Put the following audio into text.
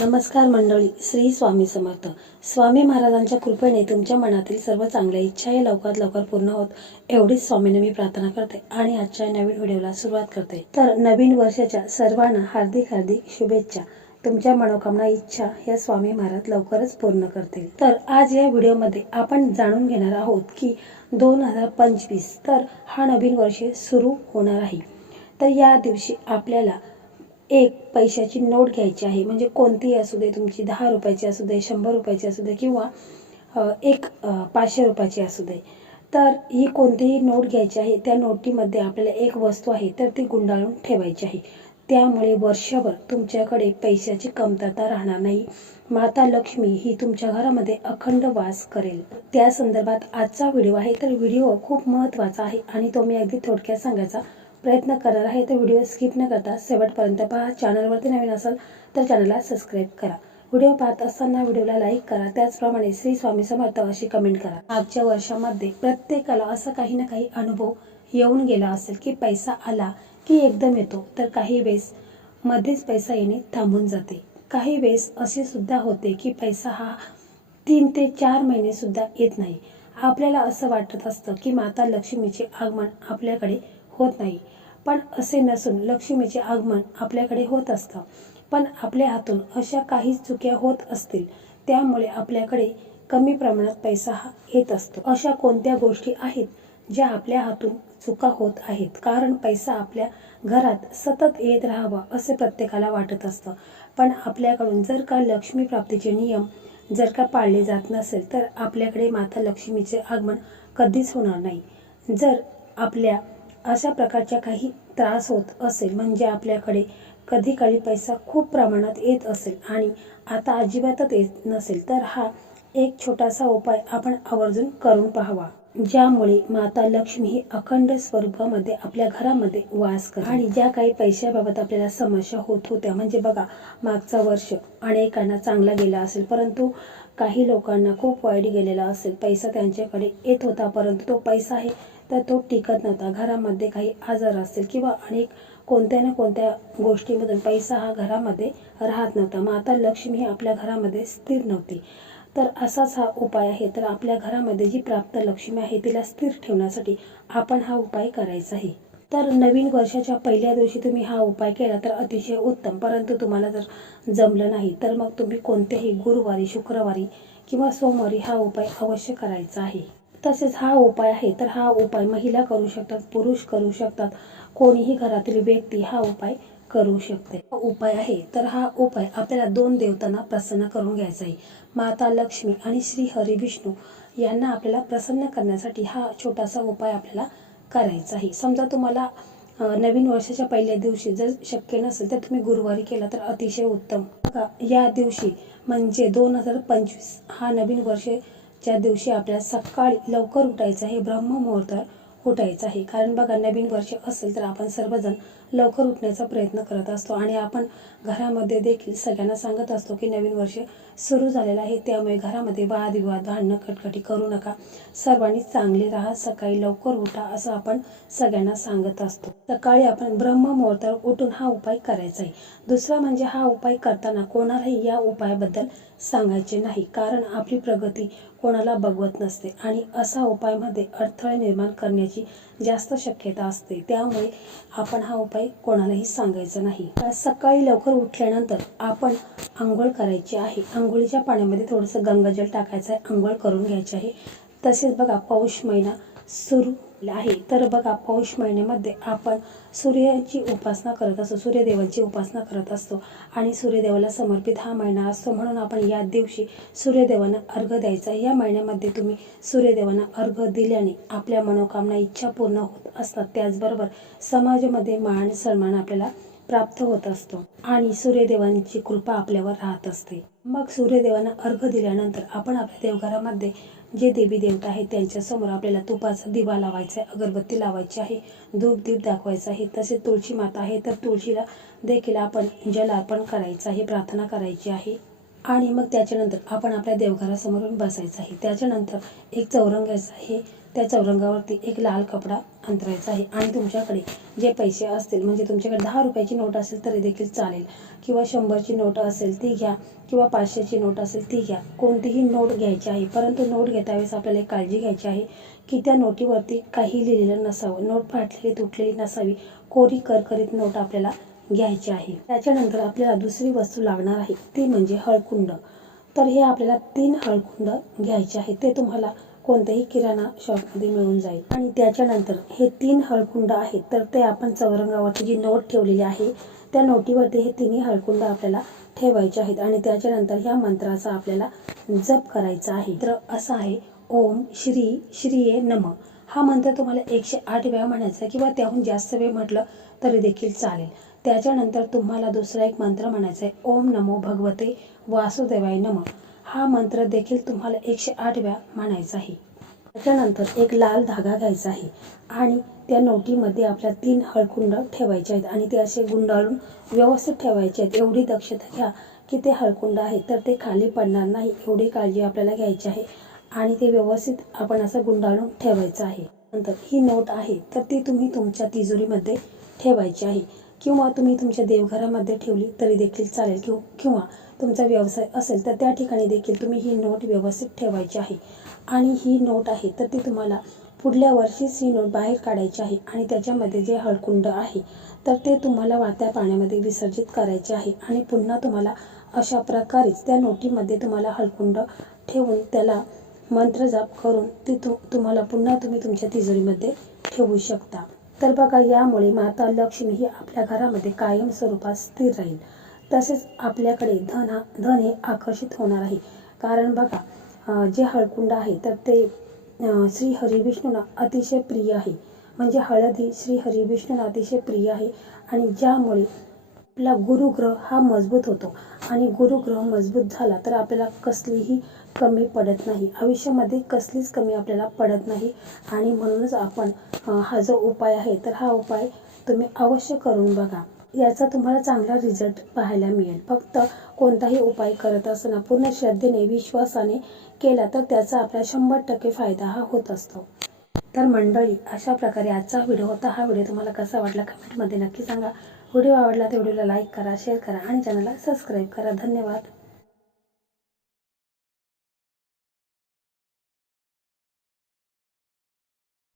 नमस्कार मंडळी श्री स्वामी समर्थ. स्वामी महाराजांच्या कृपेने तुमच्या मनातील सर्व चांगल्या इच्छाही लवकरात लवकर पूर्ण होत एवढीच स्वामीने मी प्रार्थना करते आणि आजच्या नवीन व्हिडिओला सुरुवात करते. तर नवीन वर्षाच्या सर्वांना हार्दिक हार्दिक शुभेच्छा. तुमच्या मनोकामना इच्छा या स्वामी महाराज लवकरच पूर्ण करतील. तर आज या व्हिडिओमध्ये आपण जाणून घेणार आहोत की दोन हजार पंचवीस तर हा नवीन वर्ष सुरू होणार आहे. तर या दिवशी आपल्याला एक पैशाची नोट घ्यायची आहे. म्हणजे कोणतीही असू दे तुमची दहा रुपयाची असू दे शंभर रुपयाची असू दे किंवा एक पाचशे रुपयाची असू दे. तर ही कोणतीही नोट घ्यायची आहे. त्या नोटीमध्ये आपल्याला एक वस्तू आहे तर ती गुंडाळून ठेवायची आहे. त्यामुळे वर्षभर तुमच्याकडे पैशाची कमतरता राहणार नाही. माता लक्ष्मी ही तुमच्या घरामध्ये अखंड वास करेल. त्या संदर्भात आजचा व्हिडिओ आहे तर व्हिडिओ खूप महत्त्वाचा आहे आणि तो मी अगदी थोडक्यात सांगायचा. प्रयत्न करणार आहे तर व्हिडिओ स्किप न करता शेवटपर्यंत पहा. चॅनलवरती नवीन असाल तर चॅनलला सबस्क्राईब करा. व्हिडिओ पाहत असताना व्हिडिओला लाईक करा. त्याचप्रमाणे श्री स्वामी समर्थ अशी कमेंट करा. मागच्या वर्षामध्ये प्रत्येकाला असा काही ना काही अनुभव येऊन गेला असेल की पैसा आला की एकदम येतो तर काही वेळेस मध्येच पैसा येणे थांबून जाते. काही वेळेस असे सुद्धा होते की पैसा हा तीन ते चार महिने सुद्धा येत नाही. आपल्याला असं वाटत असतं की माता लक्ष्मीचे आगमन आपल्याकडे होत नाही. पण असे नसून लक्ष्मीचे आगमन आपल्याकडे होत असतं. पण आपल्या हातून अशा काही चुक्या होत असतील त्यामुळे आपल्याकडे कमी प्रमाणात पैसा हा येत असतो. अशा कोणत्या गोष्टी आहेत ज्या आपल्या हातून चुका होत आहेत? कारण पैसा आपल्या घरात सतत येत राहावा असे प्रत्येकाला वाटत असतं. पण आपल्याकडून जर का लक्ष्मी प्राप्तीचे नियम जर का पाळले जात नसेल तर आपल्याकडे माता लक्ष्मीचे आगमन कधीच होणार नाही. जर आपल्या अशा प्रकारच्या काही त्रास होत असेल म्हणजे आपल्याकडे कधी काळी पैसा खूप प्रमाणात येत असेल आणि आता अजिबातच येत नसेल तर हा एक छोटासा उपाय आपण आवर्जून करून पाहावा ज्यामुळे माता लक्ष्मी ही अखंड स्वरूपामध्ये आपल्या घरामध्ये वास कर आणि ज्या काही पैशाबाबत आपल्याला समस्या होत होत्या म्हणजे बघा मागचा वर्ष अनेकांना चांगला गेला असेल परंतु काही लोकांना खूप वाईट गेलेला असेल पैसा त्यांच्याकडे येत होता परंतु तो पैसा आहे तर तो टिकत नव्हता. घरामध्ये काही आजार असतील किंवा अनेक कोणत्या ना कोणत्या गोष्टीमधून पैसा हा घरामध्ये राहत नव्हता. माता लक्ष्मी ही आपल्या घरामध्ये स्थिर नव्हती. तर असाच हा उपाय आहे. तर आपल्या घरामध्ये जी प्राप्त लक्ष्मी आहे तिला स्थिर ठेवण्यासाठी आपण हा उपाय करायचा आहे. तर नवीन वर्षाच्या पहिल्या दिवशी तुम्ही हा उपाय केला तर अतिशय उत्तम. परंतु तुम्हाला जर जमलं नाही तर मग तुम्ही कोणत्याही गुरुवारी शुक्रवारी किंवा सोमवारी हा उपाय अवश्य करायचा आहे. तसेच हा उपाय आहे तर हा उपाय महिला करू शकतात पुरुष करू शकतात. कोणीही घरातील व्यक्ती हा उपाय करू शकते. हा उपाय आहे तर हा उपाय आपल्याला दोन देवतांना प्रसन्न करून घ्यायचा आहे. माता लक्ष्मी आणि श्री हरी विष्णू यांना आपल्याला प्रसन्न करण्यासाठी हा छोटासा उपाय आपल्याला करायचा आहे. समजा तुम्हाला नवीन वर्षाच्या पहिल्या दिवशी जर शक्य नसेल तर तुम्ही गुरुवारी केला तर अतिशय उत्तम. या दिवशी म्हणजे दोन हजार पंचवीस हा नवीन ज्या दिवशी आपल्याला सकाळी लवकर उठायचं आहे ब्रह्ममुहूर्त उठायचं आहे. कारण बघा नवीन वर्ष असेल तर आपण सर्वजण लवकर उठण्याचा प्रयत्न करत असतो. आणि आपण घरामध्ये देखील सगळ्यांना सांगत असतो की नवीन वर्ष सुरू झालेलं आहे. त्यामुळे घरामध्ये वादविवाद भांडणं कटकटी करू नका. सर्वांनी चांगले राहा. सकाळी लवकर उठा असं आपण सगळ्यांना सांगत असतो. सकाळी आपण ब्रह्ममुहूर्तावर उठून हा उपाय करायचा आहे. दुसरा म्हणजे हा उपाय करताना कोणालाही या उपायाबद्दल सांगायचे नाही. कारण आपली प्रगती कोणाला बघवत नसते. आणि असा उपायमध्ये अडथळे निर्माण करण्याची जास्त शक्यता असते. त्यामुळे आपण हा उपाय कोणालाही सांगायचं नाही. सकाळी लवकर उठल्यानंतर आपण आंघोळ करायची आहे. आंघोळीच्या पाण्यामध्ये थोडंसं गंगाजल टाकायचं आहे. आंघोळ करून घ्यायची आहे. तसेच बघा पौष महिना सुरू आहे. तर बघा पौष महिन्यामध्ये आपण सूर्याची उपासना करत असतो सूर्यदेवाची उपासना करत असतो आणि सूर्यदेवाला समर्पित हा महिना असतो. म्हणून आपण या दिवशी सूर्यदेवांना अर्घ द्यायचा. या महिन्यामध्ये तुम्ही सूर्यदेवांना अर्घ दिल्याने आपल्या मनोकामना इच्छा पूर्ण होत असतात. त्याचबरोबर समाजामध्ये मान सन्मान आपल्याला प्राप्त होत असतो आणि सूर्यदेवांची कृपा आपल्यावर राहत असते. मग सूर्यदेवांना अर्घ दिल्यानंतर आपण आपल्या देवघरामध्ये जे देवी देवता आहेत त्यांच्यासमोर आपल्याला तुपाचा दिवा लावायचा आहे अगरबत्ती लावायची आहे धूप दीप दाखवायचा आहे. तसेच तुळशी माता आहे तर तुळशीला देखील आपण जल अर्पण करायचं आहे प्रार्थना करायची आहे. आणि मग त्याच्यानंतर आपण आपल्या देवघरासमोरून बसायचं आहे. त्याच्यानंतर एक चौरंग आहे त्या चौरंगावरती एक लाल कपडा अंतरायचा आहे. आणि तुमच्याकडे जे पैसे असतील म्हणजे तुमच्याकडे दहा रुपयाची नोट असेल तरी देखील चालेल. किंवा शंभरची नोट असेल ती घ्या. किंवा पाचशेची नोट असेल ती घ्या. कोणतीही नोट घ्यायची आहे परंतु नोट घेता वेळेस आपल्याला एक काळजी घ्यायची आहे की त्या नोटीवरती काही लिहिलेलं नसावं. नोट फाटलेली तुटलेली नसावी कोरी करकरीत नोट आपल्याला घ्यायची आहे. त्याच्यानंतर आपल्याला दुसरी वस्तू लागणार आहे ती म्हणजे हळकुंड. तर हे आपल्याला तीन हळकुंड घ्यायचे आहे. ते तुम्हाला कोणत्याही किराणा शॉपमध्ये मिळून जाईल. आणि त्याच्यानंतर हे तीन हळकुंड आहेत तर ते आपण चौरंगावरती जी नोट ठेवलेली आहे त्या नोटीवरती हे तिन्ही हळकुंड आपल्याला ठेवायचे आहेत आणि त्याच्यानंतर ह्या मंत्राचा आपल्याला जप करायचा आहे. तर असा आहे ओम श्री श्रीये नम. हा मंत्र तुम्हाला एकशे आठ वेळा म्हणायचा आहे किंवा त्याहून जास्त वेळ म्हटलं तरी देखील चालेल. त्याच्यानंतर तुम्हाला दुसरा एक मंत्र म्हणायचा आहे ओम नमो भगवते वासुदेवाय नम. हा मंत्र देखील तुम्हाला एकशे आठ वेळा म्हणायचा आहे. त्याच्यानंतर एक लाल धागा घ्यायचा आहे आणि त्या नोटीमध्ये आपल्या तीन हळकुंड ठेवायचे आहेत आणि ते असे गुंडाळून व्यवस्थित ठेवायचे आहेत. एवढी दक्षता घ्या की ते हळकुंड आहे तर ते खाली पडणार नाही. एवढी काळजी आपल्याला घ्यायची आहे आणि ते व्यवस्थित आपण असं गुंडाळून ठेवायचं आहे. नंतर ही नोट आहे तर ती तुम्ही तुमच्या तिजोरीमध्ये ठेवायची आहे. किंवा तुम्ही तुमच्या देवघरामध्ये ठेवली तरी देखील चालेल. किंवा किंवा तुमचा व्यवसाय असेल तर त्या ठिकाणी देखील तुम्ही ही नोट व्यवस्थित ठेवायची आहे. आणि ही नोट आहे तर ती तुम्हाला पुढल्या वर्षीच ही नोट बाहेर काढायची आहे आणि त्याच्यामध्ये जे हळकुंड आहे तर ते तुम्हाला वाहत्या पाण्यामध्ये विसर्जित करायचे आहे. आणि पुन्हा तुम्हाला अशा प्रकारेच त्या नोटीमध्ये तुम्हाला हळकुंड ठेवून त्याला मंत्र जाप करून ती तु तुम्हाला पुन्हा तुम्ही तुमच्या तिजोरीमध्ये ठेवू शकता. तर बघा यामुळे माता लक्ष्मी ही आपल्या घरामध्ये कायम स्वरूपात स्थिर राहील. तसेच आपल्याकडे धन हा धन हे आकर्षित होणार आहे. कारण बघा जे हळकुंड आहे तर ते श्री हरिविष्णूंना अतिशय प्रिय आहे. म्हणजे हळद ही श्री हरिविष्णूंना अतिशय प्रिय आहे. आणि ज्यामुळे आपला गुरुग्रह हा मजबूत होतो. आणि गुरुग्रह मजबूत झाला तर आपल्याला कसलीही कमी पडत नाही. आयुष्यामध्ये कसलीच कमी आपल्याला पडत नाही. आणि म्हणूनच आपण हा जो उपाय आहे तर हा उपाय तुम्ही अवश्य करून बघा. याचा तुम्हाला चांगला रिझल्ट पाहायला मिळेल. फक्त कोणताही उपाय करत असताना पूर्ण श्रद्धेने विश्वासाने केला तर त्याचा आपला शंभर टक्के फायदा हा होत असतो. तर मंडळी अशा प्रकारे आजचा व्हिडिओ होता. हा व्हिडिओ तुम्हाला कसा वाटला कमेंटमध्ये नक्की सांगा. व्हिडिओ आवडला तर व्हिडिओला लाईक करा शेअर करा आणि चॅनलला सबस्क्राईब करा. धन्यवाद.